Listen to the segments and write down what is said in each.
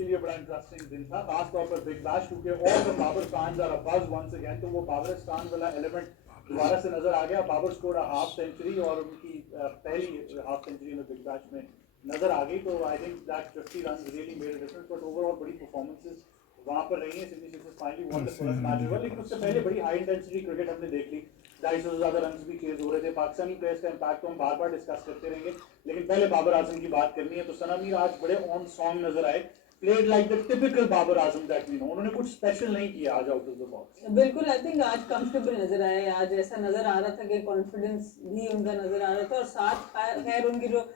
के लिए बड़ा इंटरेस्टिंग दिन था, खास तौर पर बिग बैश, क्योंकि all the Babar fans are abuzz once again, तो वो बाबरिस्तान वाला एलिमेंट दोबारा से नजर आ गया। बाबर स्कोर हाफ सेंचुरी और उनकी पहली हाफ सेंचुरी में बिग बैश में नजर आ गई, तो I think that 50 run really made a difference. But overall बड़ी परफॉर्मेंसेस वहाँ पर रही है। Sydney Sixers finally won the first match ever, लेकिन उससे पहले बड़ी हाई इंटेंसिटी क्रिकेट हमने देख ली, 250 से ज़्यादा रन भी चेज हो रहे थे। पाकिस्तानी प्लेयर्स का इम्पैक्ट तो हम बार बार डिस्कस करते रहेंगे, लेकिन पहले बाबर आजम की बात करनी है। तो सना मीर आज बड़े ऑन सॉन्ग नजर आए, played like the typical Babar Azam that we know, उन्होंने कुछ स्पेशल नहीं किया आज आउट ऑफ द बॉक्स। बिल्कुल, आई थिंक आज कंफर्टेबल नजर आए, आज ऐसा नजर आ रहा था कि कॉन्फिडेंस भी उनका नजर आ रहा था, और साथ खैर उनकी जो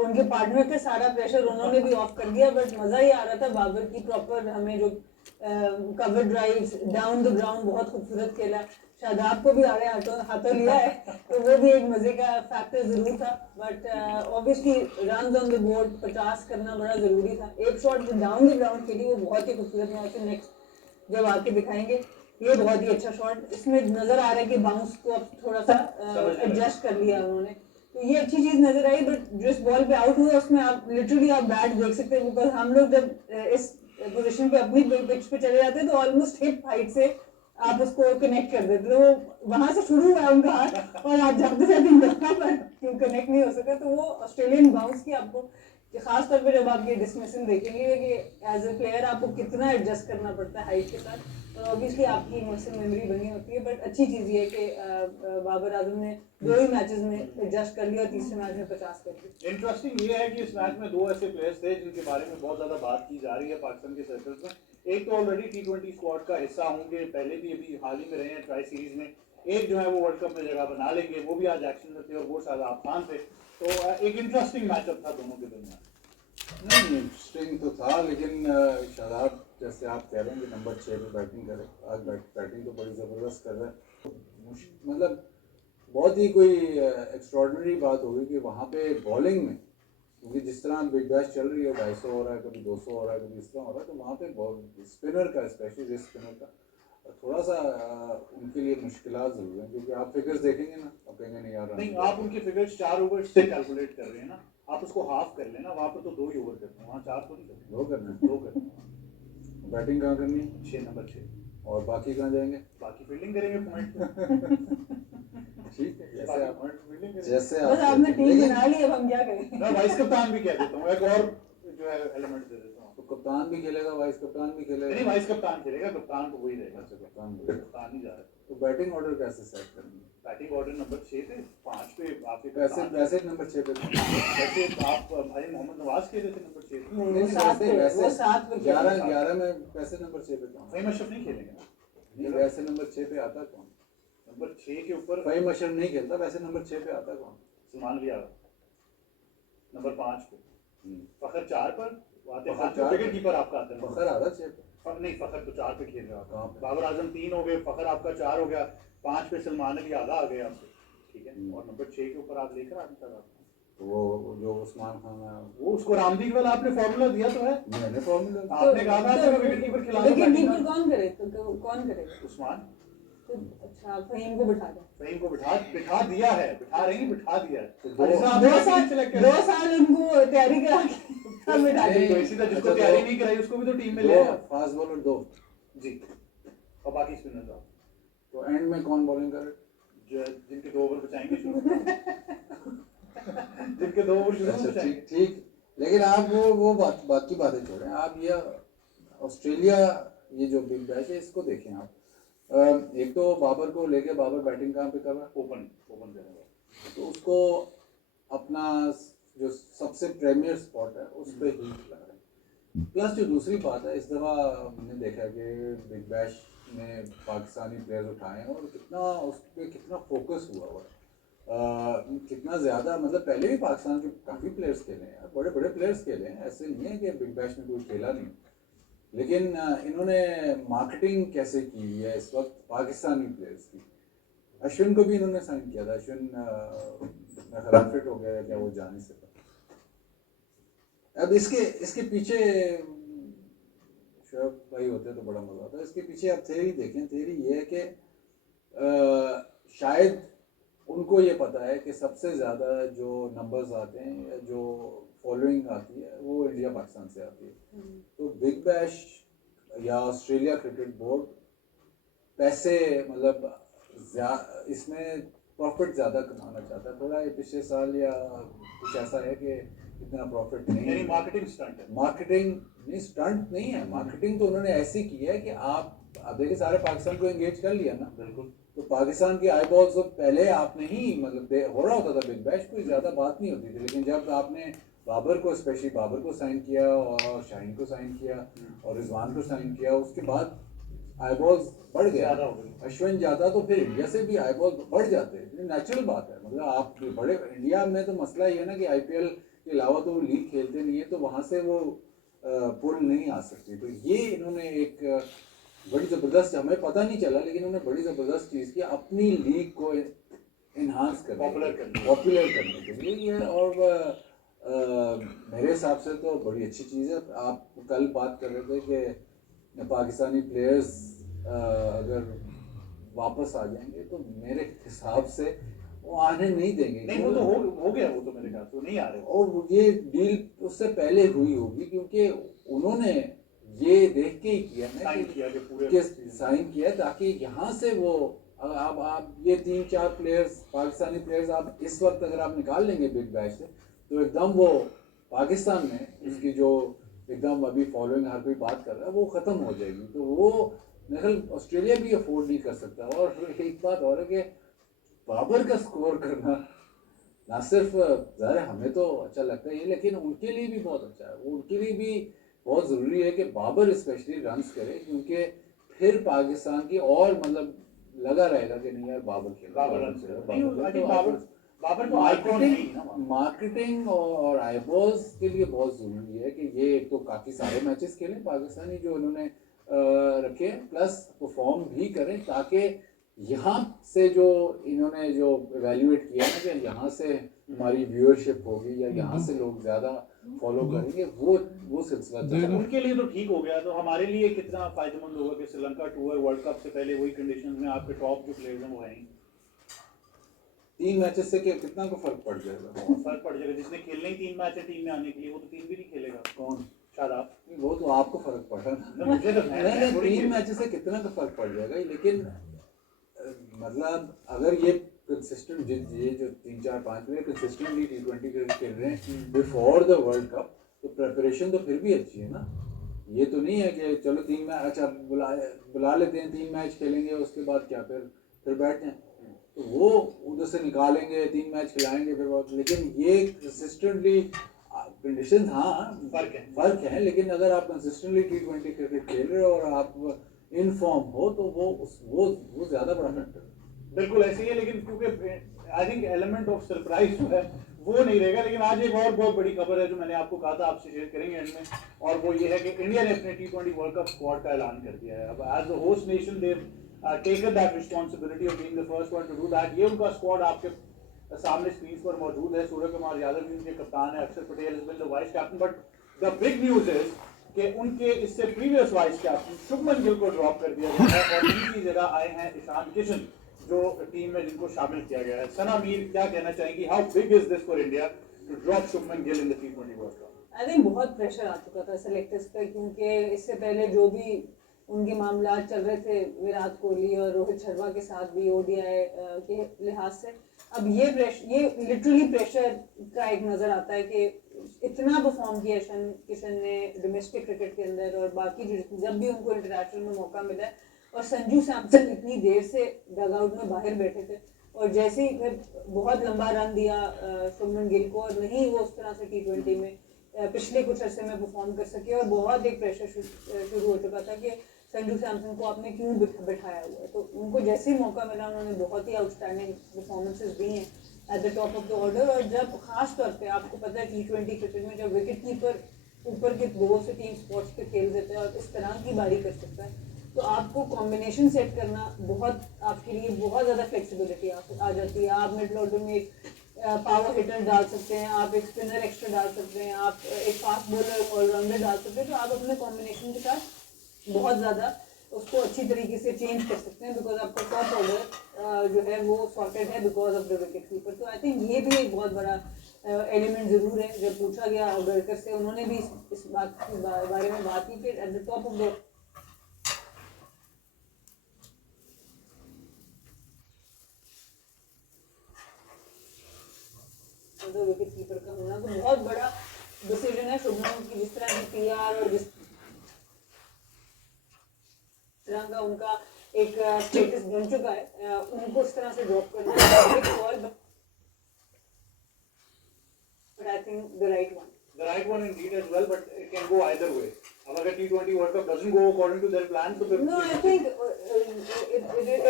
उनके पार्टनर थे सारा प्रेशर उन्होंने भी ऑफ कर दिया। बट मजा ही आ रहा था बाबर की प्रॉपर, हमें जो cover drives down the ground बहुत खूबसूरत खेला। शादाब को भी आगे हाथों लिया है, तो वो भी एक मजे का फैक्टर जरूर था। But obviously run on the board 50 करना बड़ा जरूरी था। एक शॉट जो डाउन द ग्राउंड खेली वो बहुत ही खूबसूरत, यहाँ से नेक्स्ट जब आके दिखाएंगे। ये बहुत ही अच्छा शॉट, इसमें नजर आ रहा है कि बाउंस को अब थोड़ा सा एडजस्ट कर लिया उन्होंने, तो ये अच्छी चीज नजर आई। बट जिस बॉल पे आउट हुआ उसमें आप लिटरली आप बैट देख सकते हैं, बिकॉज हम लोग जब इस पोजीशन पे अपनी पिच पे चले जाते हैं तो ऑलमोस्ट हिप हाइट से आप उसको कनेक्ट कर देते, तो वहां से शुरू हुआ उनका हाथ, और आज जाते जाते यहाँ पर क्यों कनेक्ट नहीं हो सका। तो वो ऑस्ट्रेलियन बाउंस की आपको खास तौर पे जब आप ये डिस्मिशन देखेंगे कि एज ए प्लेयर आपको कितना एडजस्ट करना पड़ता है हाइट के साथ, तो ऑब्वियसली आपकी मसल मेमोरी बनी होती है। बट अच्छी चीज़ ये है कि बाबर आजम ने 2 ही मैचेस में एडजस्ट कर लिया और तीसरे मैच में 50 कर दी। इंटरेस्टिंग ये है कि इस मैच में 2 ऐसे प्लेयर्स थे जिनके बारे में बहुत ज्यादा बात की जा रही है पाकिस्तान के सर्कल्स में। एक तो ऑलरेडी T20 स्क्वाड का हिस्सा होंगे, पहले भी अभी हाल ही में रहे हैं ट्राई सीरीज में। एक जो है वो वर्ल्ड कप में जगह बना लेंगे, वो भी आज एक्शन में थे और वो शादाब खान थे। तो एक इंटरेस्टिंग मैचअप था दोनों के दरमियान। नहीं, इंटरेस्टिंग तो था, लेकिन शादाब जैसे आप कह रहे हैं कि नंबर 6 पे बैटिंग करे, आज बैटिंग तो बड़ी ज़बरदस्त कर रहा है। मतलब बहुत ही कोई एक्स्ट्रॉर्डनरी बात होगी कि वहाँ पे बॉलिंग में, क्योंकि जिस तरह बिग बैश चल रही है 250 हो रहा है, कभी 200 हो रहा है, कभी इस तरह हो रहा है, तो वहाँ पे स्पिनर का, स्पेशली जिस स्पिनर का थोड़ा सा उनके लिए मुश्किलात ज़रूर हैं, क्योंकि आप फिगर्स देखेंगे ना, आप कहेंगे नहीं यार। नहीं, आप उनके फिगर्स 4 ओवर से कैलकुलेट कर रहे हैं ना, आप उसको हाफ कर लेना, वहाँ पर तो 2 ही ओवर करते हैं, वहाँ 4 तो नहीं करते। 2 करना है, 2 करते हैं। बैटिंग कहाँ करनी है? 6 नंबर 6, और बाकी कहाँ जाएंगे? बाकी फील्डिंग करेंगे पॉइंट पे। ठीक है, जैसे आप फील्डिंग करेंगे, जैसे बस आपने टीम बना ली, अब हम क्या करें। मैं वाइस कप्तान भी कह देता हूँ, एक और जो है एलिमेंट दे देता हूँ। तो कप्तान भी खेलेगा, वाइस कप्तान भी खेलेगा? नहीं, वाइस कप्तान खेलेगा, कप्तान तो वही रहेगा। अच्छा, कप्तान कप्तान ही जा रहा है। तो बैटिंग ऑर्डर कैसे सेट करनी है? बैटिंग ऑर्डर नंबर 6 पे, 5 पे आपके वैसे नंबर 6 पे वैसे आप भाई मोहम्मद नवाज कह रहे थे नंबर 6 पे। नहीं, वो 7 पे, वो 7 पे 11 में वैसे नंबर 6 पे कौन? फहीम अशरफ नहीं खेलेंगे ना? नहीं, वैसे नंबर 6 पे आता कौन? नंबर 6 के ऊपर फहीम अशरफ नहीं खेलता, वैसे नंबर 6 पे आता कौन? सलमान अली आगा। नंबर 5 पे फखर 4 पर आते फखर हैं, विकेट कीपर आपका आता है। फखर आता 6 पे? नहीं, फखर तो 4 पे खेल रहा कहाँ है। पे? बाबर आजम 3 हो गए, फखर आपका 4 हो गया, 5 पे सलमान अली आगा आ गया आपसे, ठीक है। और नंबर 6 के ऊपर आप लेकर आने तक आपको, तो वो जो उस्मान खान है, वो उसको रामदीप वाला आपने फॉर्मूला दिया तो है। मैंने फॉर्मूला आपने कहा था कि विकेट कीपर खिला दो। विकेट कीपर कौन करे, तो कौन करेगा? उस्मान। तो अच्छा, फहीम को बिठा दो। फहीम को बिठा दिया है, बिठा रही बिठा दिया है। तो दो साल उनको तैयारी करा के बिठा दी। तो इसी तरह जिसको तैयारी नहीं कराई उसको भी तो टीम में ले आया। फास्ट बॉलर 2 जी, और बाकी स्पिनर्स आप। तो एंड में कौन बॉलिंग करे? जो जिनके 2 ओवर बचाएंगे शुरू में। जिनके 2 ओवर शुरू में अच्छा, बचाएंगे। ठीक। लेकिन आप वो बाकी बातें छोड़ें, आप ये ऑस्ट्रेलिया, ये जो बिग बैश है इसको देखें आप। एक तो बाबर को लेके, बाबर बैटिंग कहाँ पे कर रहा है? ओपन करेंगे, तो उसको अपना जो सबसे प्रीमियर स्पॉट है उस पर ही खिला रहे हैं। प्लस जो दूसरी बात है, इस दफ़ा हमने देखा कि बिग बैश में पाकिस्तानी प्लेयर्स उठाए और कितना उस पर कितना फोकस हुआ है, कितना ज़्यादा। मतलब पहले भी पाकिस्तान के काफ़ी प्लेयर्स खेले हैं, बड़े बड़े प्लेयर्स खेले हैं, ऐसे नहीं है कि बिग बैश में कोई खेला नहीं। लेकिन इन्होंने मार्केटिंग कैसे की है इस वक्त पाकिस्तानी प्लेयर्स की। अश्विन को भी इन्होंने साइन किया था, अश्विन खराब फिट हो गया क्या, वो जाने से अब इसके पीछे शोएब भाई होते तो बड़ा मजा आता। इसके पीछे आप थ्योरी देखें, थ्योरी ये है कि शायद उनको ये पता है कि सबसे ज़्यादा जो नंबर्स आते हैं या जो फॉलोइंग आती है वो इंडिया पाकिस्तान से आती है। तो बिग बैश या ऑस्ट्रेलिया क्रिकेट बोर्ड पैसे मतलब इसमें प्रॉफिट ज़्यादा कमाना चाहता है। थोड़ा ये पिछले साल या कुछ ऐसा है कि इतना प्रॉफिट नहीं यानी है। मार्केटिंग स्टंट है। मार्केटिंग नहीं, स्टंट नहीं है। मार्केटिंग तो उन्होंने ऐसी की है कि आप देखिए सारे पाकिस्तान को एंगेज कर लिया ना। बिल्कुल। तो पाकिस्तान की आई बॉल्स तो पहले आपने ही मतलब हो रहा होता था बिग बैश, कोई ज़्यादा बात नहीं होती थी। लेकिन जब आपने बाबर को, स्पेशली बाबर को साइन किया और शाहीन को साइन किया और रिजवान को साइन किया, उसके बाद आई बॉल्स बढ़ गया। ज़्यादा हो गई। अश्विन जाता तो फिर इंडिया से भी आई बॉल बढ़ जाते, ये नेचुरल बात है। मतलब आप बड़े इंडिया में तो मसला ये है ना कि आईपीएल के अलावा तो वो लीग खेलते नहीं है, तो वहाँ से वो पुल नहीं आ सकती। तो ये इन्होंने एक बड़ी ज़बरदस्त, हमें पता नहीं चला लेकिन उन्होंने बड़ी ज़बरदस्त चीज़ की, अपनी लीग को इन्हांस करने, पॉपुलर करने के लिए ये है। और मेरे हिसाब से तो बड़ी अच्छी चीज़ है। आप कल बात कर रहे थे कि पाकिस्तानी प्लेयर्स अगर वापस आ जाएंगे तो मेरे हिसाब से वो आने नहीं देंगे। नहीं, वो तो हो गया, वो तो मेरे ख्याल से नहीं आ रहे। और ये डील उससे पहले हुई होगी, क्योंकि उन्होंने ये देख के ही किया ना साइन किया कि पूरे कि साइन किया ताकि यहाँ से वो अब आप ये 3-4 प्लेयर्स, पाकिस्तानी प्लेयर्स आप इस वक्त अगर आप निकाल लेंगे बिग बैश से, तो एकदम वो पाकिस्तान में उसकी जो एकदम अभी फॉलोइंग हर कोई बात कर रहा है वो ख़त्म हो जाएगी। तो वो मेरे ऑस्ट्रेलिया भी अफोर्ड नहीं कर सकता। और एक बात और है कि बाबर का स्कोर करना ना सिर्फ ज़ाहिर हमें तो अच्छा लगता है ये, लेकिन उनके लिए भी बहुत अच्छा है। उनके लिए भी बहुत ज़रूरी है कि बाबर स्पेशली रन्स करे, क्योंकि फिर पाकिस्तान की और मतलब लगा रहेगा कि नहीं यार बाबर खेला, बाबर को आइकॉन नहीं ना। मार्केटिंग और आईबॉल्स के लिए बहुत ज़रूरी है कि ये एक तो काफ़ी सारे मैचेस खेलें पाकिस्तानी जो उन्होंने रखे, प्लस परफॉर्म भी करें, ताकि यहाँ से जो इन्होंने जो एवेल्यूएट किया ना कि यहाँ से हमारी व्यूअरशिप होगी या यहाँ से लोग ज़्यादा फॉलो करेंगे, वो सिलसिला चला। उनके लिए तो ठीक हो गया, तो हमारे लिए कितना फायदेमंद होगा कि श्रीलंका टूर वर्ल्ड कप से पहले वही कंडीशंस में आपके टॉप जो प्लेयर्स हैं वो हैं। 3 मैचेस से कितना को फर्क पड़ जाएगा? फर्क पड़ जाएगा। जिसने खेलने ही 3 मैच है टीम में आने के लिए, वो तो 3 भी नहीं खेलेगा। कौन? शादाब। वो तो आपको फर्क पड़ा ना। मुझे तो नहीं 3 मैचेस से कितना का फर्क पड़ जाएगा, लेकिन मतलब अगर ये कंसिस्टेंट ये जो 3-4-5 प्लेयर कंसिस्टेंटली T20 क्रिकेट खेल रहे हैं बिफोर द वर्ल्ड कप, तो प्रिपरेशन तो फिर भी अच्छी है ना। ये तो नहीं है कि चलो 3 मैच अच्छा बुला लेते हैं, 3 मैच खेलेंगे उसके बाद क्या फिर बैठ जाएं। तो वो उधर से निकालेंगे, 3 मैच खिलाएंगे फिर बहुत, लेकिन ये कंसिस्टेंटली कंडीशन फर्क है। लेकिन अगर आप कंसिस्टेंटली T20 क्रिकेट खेल रहे हो और आप इन फॉर्म हो तो वो ज़्यादा बड़ा फैक्टर है। बिल्कुल ऐसे ही है, लेकिन क्योंकि I think element of surprise जो है वो नहीं रहेगा। लेकिन आज एक और बहुत बड़ी खबर है जो मैंने आपको कहा था आपसे शेयर करेंगे एंड में, और वो ये है कि इंडिया ने अपने T20 वर्ल्ड कप स्क्वाड का ऐलान कर दिया है। अब as the host nation they taken that responsibility of being the first one to do that. ये उनका स्क्वाड आपके सामने स्क्रीन पर मौजूद है। सूर्य कुमार यादव भी उनके कप्तान है, अक्षर Patel is been the vice captain, but the big news is कि उनके इससे previous vice captain Shubman Gill को ड्रॉप कर दिया गया है और उनकी जगह आए हैं ईशान किशन जो टीम में जिनको शामिल किया गया है। सना मीर क्या कहना चाहेंगी, how big is this for India to drop Shubman Gill in the T20 world cup? I think बहुत प्रेशर आ चुका था सेलेक्टर्स पे, क्योंकि इससे पहले जो भी उनके मामला चल रहे थे विराट कोहली और रोहित शर्मा के साथ भी ODI के लिहाज से, अब ये लिटरली प्रेशर का एक नज़र आता है कि इतना परफॉर्म किया ईशान किशन ने डोमेस्टिक क्रिकेट के अंदर, और बाकी जब भी उनको इंटरनेशनल में मौका मिला है, और संजू सैमसन इतनी देर से डगआउट में बाहर बैठे थे, और जैसे ही फिर बहुत लंबा रन दिया शुभमन गिल को, और नहीं वो उस तरह से T20 में पिछले कुछ अरसे में परफॉर्म कर सके, और बहुत एक प्रेशर शुरू हो चुका था कि संजू सैमसन को आपने क्यों बिठाया हुआ है। तो उनको जैसे ही मौका मिला उन्होंने बहुत ही आउटस्टैंडिंग परफॉर्मेंसेस दी हैं at the top of the order. और जब खास तौर पे आपको पता है T20 क्रिकेट में जब विकेट कीपर ऊपर के 2 से 3 स्पॉट्स पे खेल देते हैं और इस तरह की बारी कर सकता है, तो आपको कॉम्बिनेशन सेट करना बहुत आपके लिए बहुत ज़्यादा फ्लेक्सिबिलिटी आ जाती है। आप मिडल ऑर्डर में एक पावर हिटर डाल सकते हैं, आप एक स्पिनर एक्स्ट्रा डाल सकते हैं, आप एक फास्ट बॉलर ऑलराउंडर डाल सकते हैं, तो आप अपने कॉम्बिनेशन के साथ बहुत ज़्यादा उसको अच्छी तरीके से चेंज कर सकते हैं, बिकॉज आपका टॉप ऑर्डर जो है वो सॉर्टेड है because of the wicket keeper. तो आई थिंक ये भी एक बहुत बड़ा एलिमेंट जरूर है। जब पूछा गया अगरकर से, उन्होंने भी इस बात के बारे में बात की कि at the top of the wicket keeper का होना तो बहुत बड़ा डिसीजन है शुभमन की, जिस तरह की पीआर और जिस तरह का उनका एक स्टेटस बन चुका है, उनको इस तरह से ड्रॉप करना but I think the right one. The right one indeed as well, but it can go either way. अब अगर T20 World Cup doesn't go according to their plan, तो फिर No, I think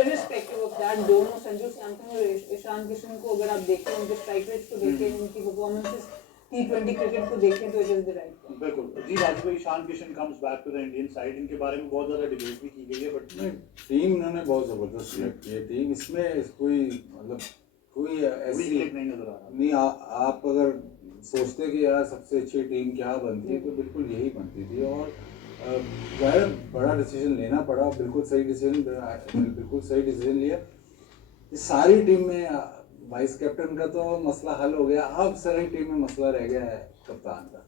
irrespective of that, दोनों संजू सैमसन और ईशान किशन को अगर आप देखें, उनके स्ट्राइक रेट्स को देखें, उनकी परफॉर्मेंसेस T20 क्रिकेट को देखें, तो it is the right one. बिल्कुल जी। Vajpayee Ishan Kishan comes back to the Indian side, इनके बारे में बहुत ज़्यादा डिबेट भी की गई है, बट टीम उन्होंने बहुत जबरदस्त सिलेक्ट की है। टीम इसमें कोई मतलब कोई ऐसी नहीं नजर आ रहा। नहीं, आप अगर सोचते कि यार सबसे अच्छी टीम क्या बनती है, तो बिल्कुल यही बनती थी। और ज़ाहिर बड़ा डिसीजन लेना पड़ा, बिल्कुल सही डिसीजन लिया। इस सारी टीम में वाइस कैप्टन का तो मसला हल हो गया, अब सारी टीम में मसला रह गया है कप्तान का।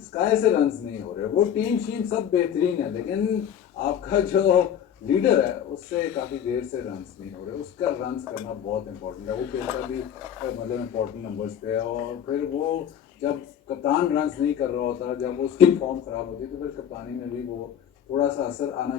स्काई से रन्स नहीं हो रहे, वो टीम शीम सब बेहतरीन है, लेकिन आपका जो लीडर है उससे काफ़ी देर से रन्स नहीं हो रहे। उसका रन्स करना बहुत इंपॉर्टेंट है। वो खेलता भी मतलब इंपॉर्टेंट नंबर्स पे है, और फिर वो जब कप्तान रन्स नहीं कर रहा होता, जब उसकी फॉर्म ख़राब होती है, तो फिर कप्तानी में भी वो थोड़ा सा असर आना